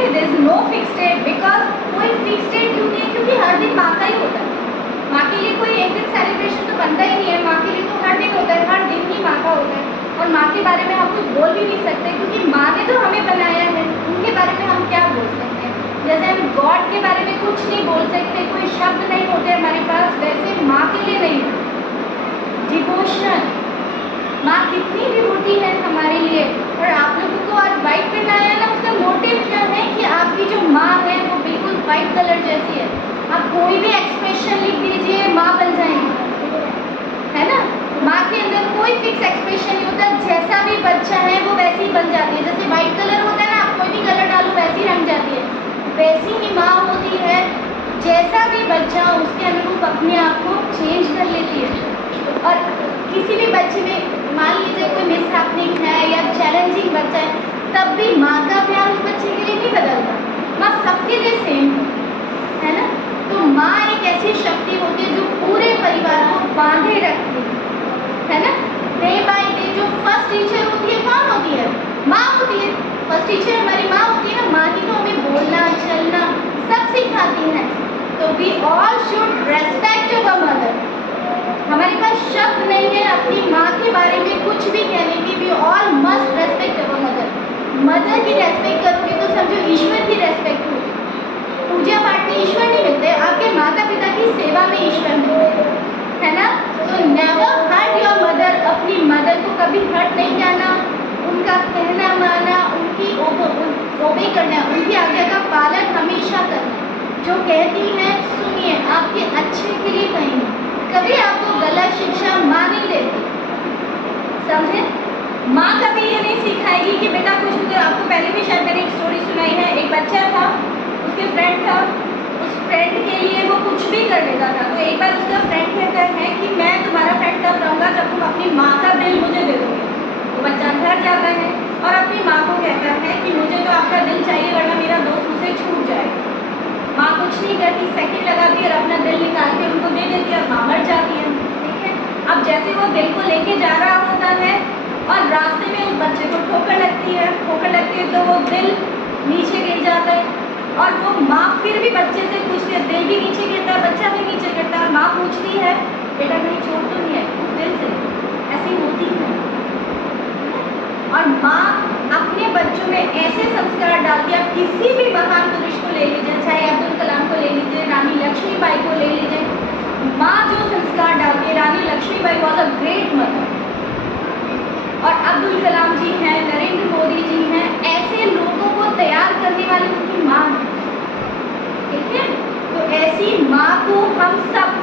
है, there is no fix date, because कोई fix date क्यों नहीं है, क्योंकि हर दिन माँ का ही होता है। माँ के लिए कोई एक दिन सेलिब्रेशन तो बनता ही नहीं है, माँ के लिए तो हर दिन होता है, हर दिन ही माँ का होता है। और माँ के बारे में हम कुछ बोल भी नहीं सकते, क्योंकि माँ ने तो हमें बनाया है, उनके बारे में हम क्या बोल सकते हैं। जैसे हम गॉड के बारे में कुछ नहीं बोल सकते, कोई शब्द नहीं होते हमारे पास, वैसे माँ के लिए नहीं है। डिवोशन, माँ कितनी डिवोटी है हमारे लिए। और आप लोगों को आज वाइट पहनाया है ना, उसका मोटिव क्या है कि आपकी जो माँ है वो बिल्कुल वाइट कलर जैसी है। आप कोई भी एक्सप्रेशन लिख दीजिए, माँ बन जाएंगे, है ना। माँ के अंदर कोई फिक्स एक्सप्रेशन नहीं होता, जैसा भी बच्चा है वो वैसी ही बन जाती है। जैसे वाइट कलर होता है ना, आप कोई भी कलर डालो वैसी रंग जाती है, वैसी ही माँ होती है। जैसा भी बच्चा उसके अनुरूप अपने आप को चेंज कर लेती है। और किसी भी बच्चे में मान लीजिए कोई मिसहैपनिंग है या चैलेंजिंग बच्चा है, तब भी माँ का प्यार उस बच्चे के लिए नहीं बदलता, माँ सबके लिए सेम है ना। तो माँ एक ऐसी शक्ति होती है जो पूरे परिवार को बांधे रखती है ना। डे बाय डे जो फर्स्ट टीचर होती है कौन होती है, माँ होती है। फर्स्ट टीचर हमारी माँ होती है ना, माँ ही तो हमें बोलना चलना सब सिखाती है। तो we all should respect our mother. हमारे पास शब्द नहीं है अपनी माँ के बारे में कुछ भी कहने की, we all must respect our mother. Mother की रेस्पेक्ट करोगे तो समझो ईश्वर की रेस्पेक्ट होगी। पूजा पाठ में ईश्वर नहीं मिलते, आपके माता पिता की सेवा में ईश्वर मिलते है ना। तो नेवर हर्ट योर मदर, अपनी मदर को कभी हर्ट नहीं करना, उनका कहना मानना, उनकी ओबे करना, उनकी आज्ञा का पालन हमेशा करना। जो कहती हैं सुनिए, आपके अच्छे के लिए कहेंगे, कभी आपको गलत शिक्षा माँ नहीं देती, समझे। माँ कभी ये नहीं सिखाएगी कि बेटा कुछ भी करो। आपको पहले भी शायद मैंने एक स्टोरी सुनाई है, एक बच्चा था, उसके फ्रेंड था, उस फ्रेंड के लिए वो कुछ भी कर देता था। तो एक बार उसका फ्रेंड कहता है कि मैं तुम्हारा फ्रेंड तब रहूँगा जब तुम अपनी माँ का दिल मुझे दे दोगे। तो बच्चा घर जाता है और अपनी माँ को कहता है कि मुझे तो आपका दिल चाहिए, वरना मेरा दोस्त मुझसे छूट जाएगा। माँ कुछ नहीं करती, सेकंड लगाती है और अपना दिल निकाल के उनको दे देती है और माँ मर जाती है, ठीक है। अब जैसे वो दिल को लेके जा रहा होता है और रास्ते में उस बच्चे को ठोकर लगती है तो वो दिल नीचे गिर जाता है। और वो माँ फिर भी बच्चे से पूछती है, दिल भी नीचे गिरता है, बच्चा भी नीचे गिरता है, और माँ पूछती है बेटा कहीं चोट तो नहीं है उस दिल से। ऐसी होती है। और माँ अपने बच्चों में ऐसे संस्कार डालती है, आप किसी भी महान पुरुष को ले लीजिए, चाहे अब्दुल कलाम को ले लीजिए, रानी लक्ष्मीबाई को ले लीजिए, माँ जो संस्कार डालती है, Rani Lakshmibai was a great mother. और अब्दुल कलाम जी हैं, नरेंद्र मोदी जी हैं, ऐसे लोगों को तैयार करने वाली उनकी माँ है, ठीक है। तो ऐसी माँ को हम सब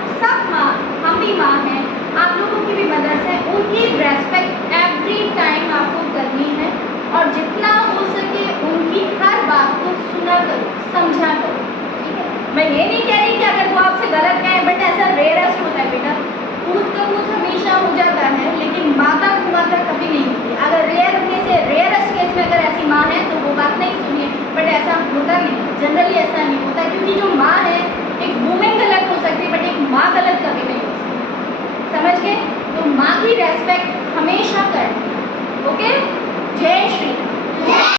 माँ, हम भी माँ हैं, आप लोगों की भी मदर्स हैं, उनकी रेस्पेक्ट एवरी टाइम आपको करनी है। और जितना हो सके उनकी हर बात को सुना करो, समझा करो, ठीक है। मैं ये नहीं कह रही कि अगर वो आपसे गलत कहें, बट ऐसा रेयरेस्ट होता है बेटा, कूद का कूद हमेशा हो जाता है, लेकिन माता की मात्रा कभी नहीं होती। अगर रेयर में से रेयरेस्ट केस में अगर ऐसी माँ है तो वो बात नहीं सुनिए, बट ऐसा होता नहीं, जनरली ऐसा नहीं होता, क्योंकि जो माँ है, एक वुमेन गलत हो सकती है बट एक माँ गलत कभी नहीं हो सकती, समझ गए। तो माँ की रेस्पेक्ट हमेशा करें, ओके। जय श्री